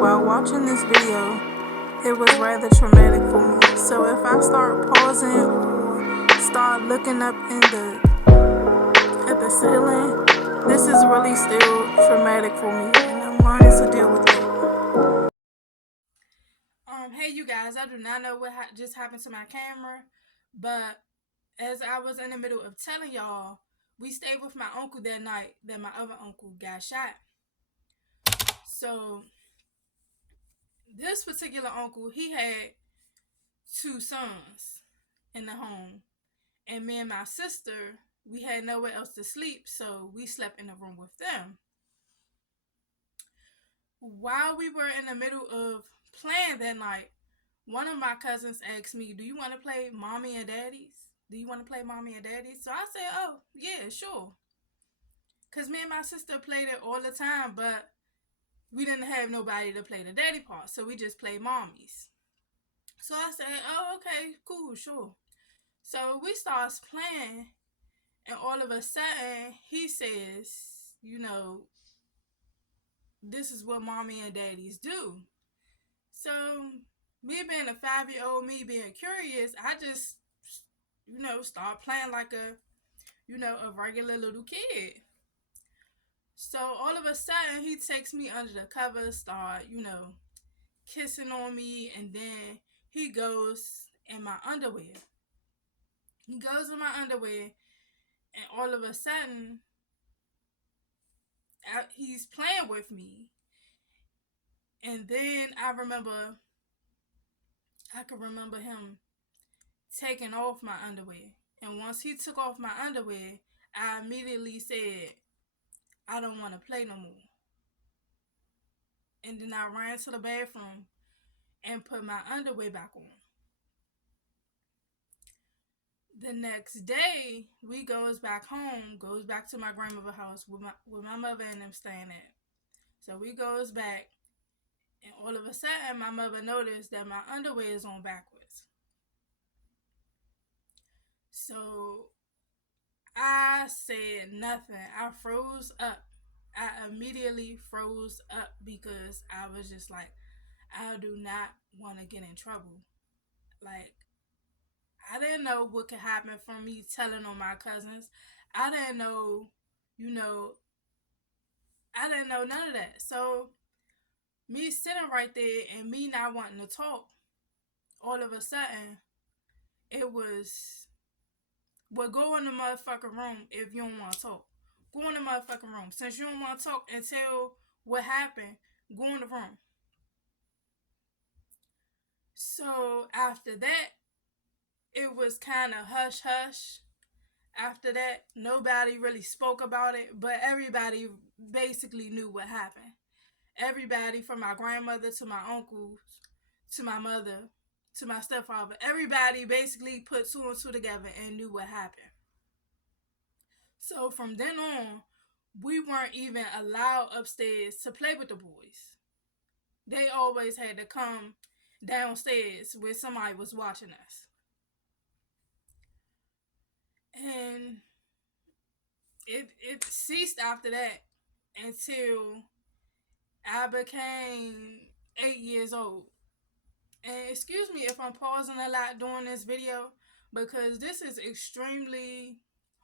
While watching this video, it was rather traumatic for me. So if I start pausing or start looking up at the ceiling, this is really still traumatic for me, and I'm learning to deal with it. Hey you guys, I do not know what just happened to my camera, but as I was in the middle of telling y'all, we stayed with my uncle that night that my other uncle got shot. So this particular uncle, he had two sons in the home, and me and my sister, we had nowhere else to sleep, so we slept in the room with them. While we were in the middle of playing that night, one of my cousins asked me, "Do you want to play Mommy and Daddies? Do you want to play Mommy and Daddies?" So I said, "Oh, yeah, sure." Because me and my sister played it all the time, but we didn't have nobody to play the daddy part, so we just played Mommies. So I said, "Oh, okay, cool, sure." So we starts playing, and all of a sudden, he says, "This is what Mommy and Daddies do." So me being a 5-year-old, me being curious, I just, start playing like a regular little kid. So all of a sudden, he takes me under the covers, start, kissing on me, and then he goes in my underwear. He goes in my underwear, and all of a sudden, he's playing with me. And then I could remember him taking off my underwear. And once he took off my underwear, I immediately said, "I don't want to play no more." And then I ran to the bathroom and put my underwear back on. The next day, we goes back home, goes back to my grandmother's house with my mother and them staying at. So we goes back, and all of a sudden, my mother noticed that my underwear is on backwards. So I said nothing. I froze up. I immediately froze up because I was just like, I do not want to get in trouble. Like, I didn't know what could happen from me telling on my cousins. I didn't know, I didn't know none of that. So, me sitting right there and me not wanting to talk, all of a sudden, it was, well, go in the motherfucking room if you don't want to talk. Go in the motherfucking room. Since you don't want to talk and tell what happened, go in the room. So, after that, it was kind of hush hush. After that, nobody really spoke about it, but everybody basically knew what happened. Everybody, from my grandmother to my uncles to my mother to my stepfather, everybody basically put two and two together and knew what happened. So from then on, we weren't even allowed upstairs to play with the boys. They always had to come downstairs where somebody was watching us. And it ceased after that until I became 8 years old. And excuse me if I'm pausing a lot during this video, because this is extremely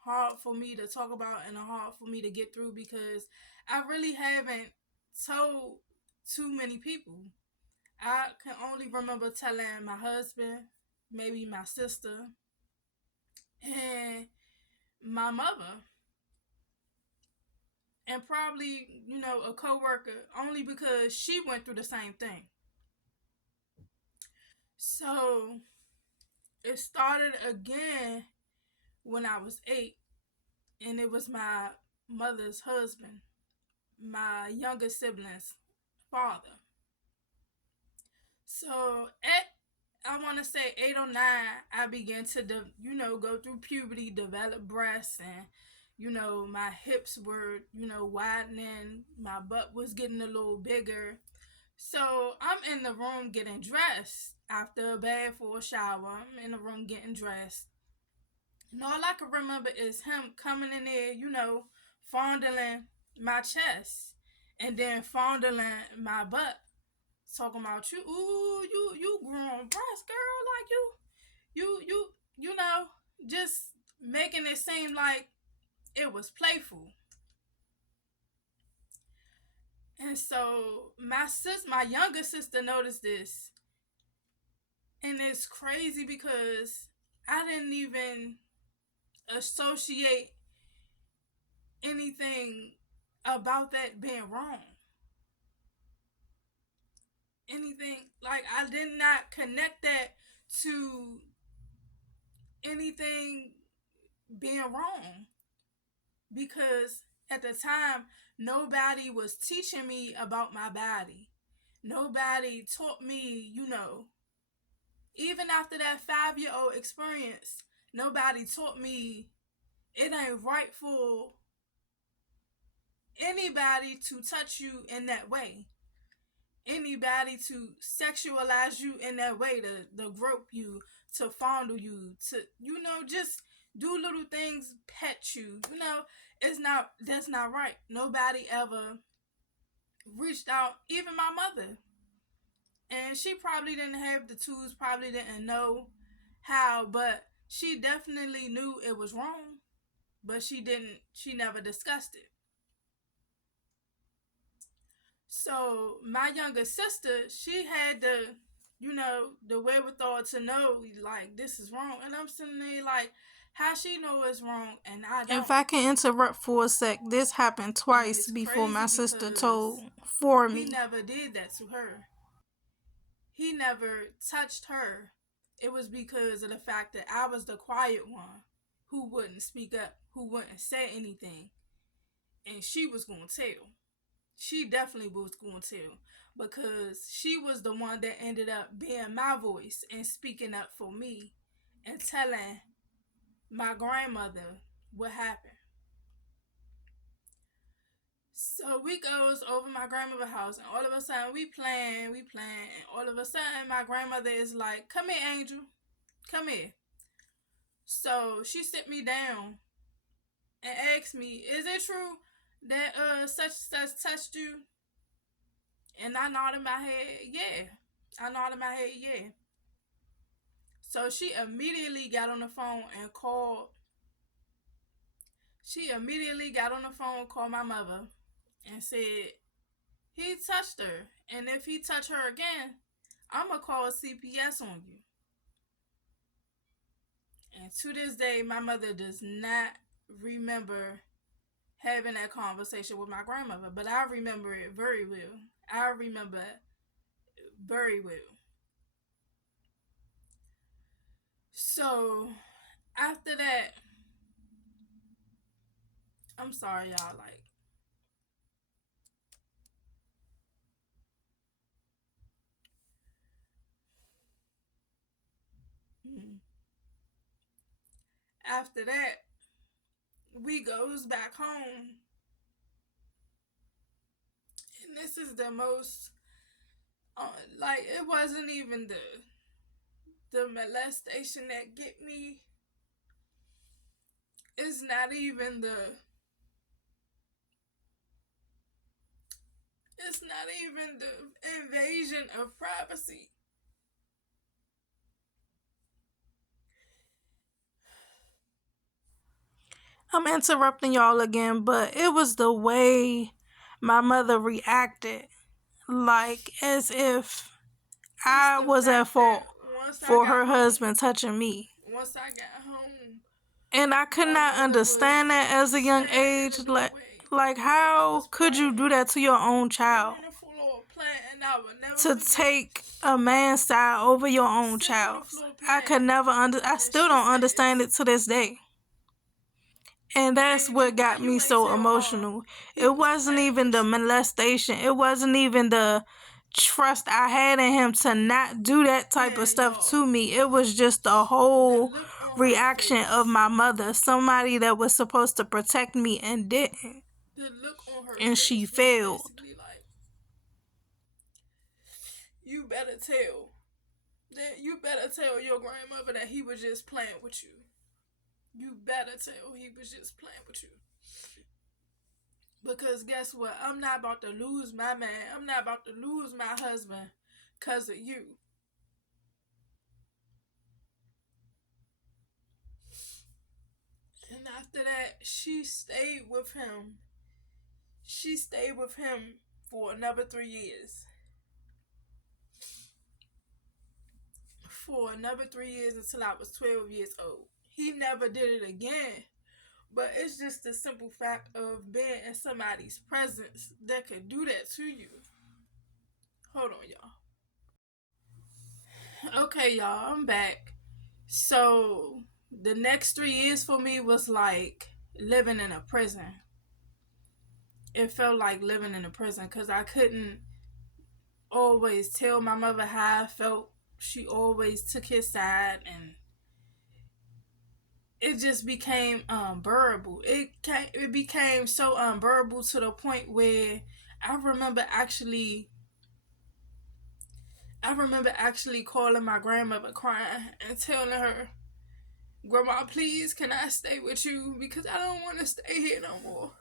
hard for me to talk about and hard for me to get through, because I really haven't told too many people. I can only remember telling my husband, maybe my sister, and my mother, and probably, a coworker, only because she went through the same thing. So it started again when I was 8, and it was my mother's husband, my younger sibling's father. So I want to say 8 or 9, I began to, go through puberty, develop breasts, and, my hips were, widening. My butt was getting a little bigger. So I'm in the room getting dressed after a bath or a shower. I'm in the room getting dressed. And all I can remember is him coming in there, fondling my chest and then fondling my butt. talking about you. Ooh, you growing breast, girl. Like you know, just making it seem like it was playful. And so my younger sister noticed this, and it's crazy because I didn't even associate anything about that being wrong. Anything like I did not connect that to anything being wrong because at the time nobody was teaching me about my body. Nobody taught me, even after that 5-year old experience, nobody taught me it ain't right for anybody to touch you in that way. Anybody to sexualize you in that way, to grope you, to fondle you, to, just do little things, pet you. That's not right. Nobody ever reached out, even my mother. And she probably didn't have the tools, probably didn't know how, but she definitely knew it was wrong, but she never discussed it. So my younger sister, she had the wherewithal to know, like, this is wrong. And I'm sitting there like, how she know it's wrong and I don't. If I can interrupt for a sec, this happened twice before my sister told for me. He never did that to her. He never touched her. It was because of the fact that I was the quiet one who wouldn't speak up, who wouldn't say anything. And she was going to tell. She definitely was going to tell because she was the one that ended up being my voice and speaking up for me and telling my grandmother what happened. So we goes over my grandmother's house, and all of a sudden we playing, and all of a sudden my grandmother is like, "Come here, Angel, come here." So she sit me down and asked me, "Is it true that such and such touched you?" And I nodded my head, yeah. I nodded my head, yeah. So she immediately got on the phone and called. She immediately got on the phone, called my mother, and said, he touched her. And if he touch her again, I'm going to call CPS on you. And to this day, my mother does not remember having that conversation with my grandmother. But I remember it very well. I remember it very well. So, after that, I'm sorry, y'all, like, after that, we goes back home. And this is the most, like, it wasn't even the molestation that get me. It's not even the invasion of privacy. I'm interrupting y'all again, but it was the way my mother reacted, like as if I was at fault for her husband touching me. Once I got home, and I could not understand that as a young age. Like how could you do that to your own child? To take a man's side over your own child's. I still don't understand it to this day. And that's what got me so emotional. It wasn't even the molestation. It wasn't even the trust I had in him to not do that type of stuff to me. It was just the whole reaction of my mother. Somebody that was supposed to protect me and didn't. And she failed. You better tell your grandmother that he was just playing with you. You better tell he was just playing with you. Because guess what? I'm not about to lose my man. I'm not about to lose my husband because of you. And after that, she stayed with him. She stayed with him for another 3 years. For another 3 years until I was 12 years old. He never did it again. But it's just the simple fact of being in somebody's presence that could do that to you. Hold on, y'all. Okay, y'all, I'm back. So, the next 3 years for me was like living in a prison. It felt like living in a prison because I couldn't always tell my mother how I felt. She always took his side, and it just became unbearable. It became so unbearable to the point where I remember actually calling my grandmother crying and telling her, "Grandma, please, can I stay with you? Because I don't want to stay here no more.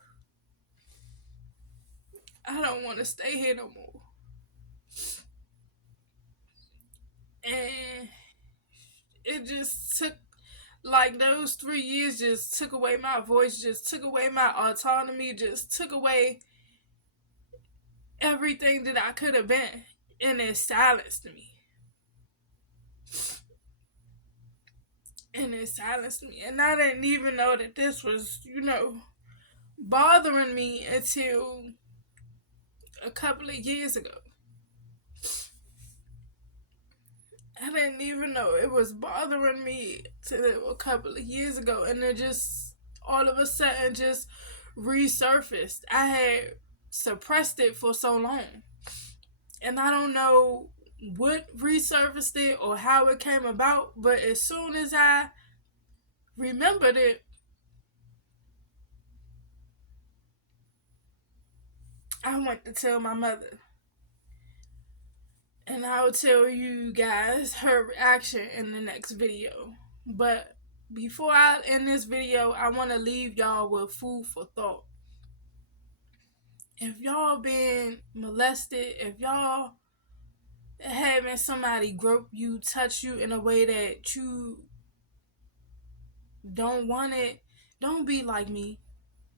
I don't want to stay here no more." And it just took, like, those 3 years just took away my voice, just took away my autonomy, just took away everything that I could have been. And it silenced me. And I didn't even know that this was, bothering me until a couple of years ago. I didn't even know it was bothering me till a couple of years ago. And it just, all of a sudden, just resurfaced. I had suppressed it for so long. And I don't know what resurfaced it or how it came about, but as soon as I remembered it, I went to tell my mother. And I'll tell you guys her reaction in the next video. But before I end this video, I want to leave y'all with food for thought. If y'all been molested, if y'all having somebody grope you, touch you in a way that you don't want it, don't be like me.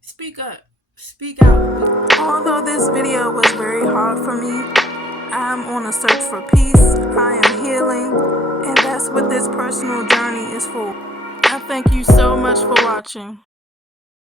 Speak up. Speak out. Although this video was very hard for me, I'm on a search for peace. I am healing, and that's what this personal journey is for. I thank you so much for watching.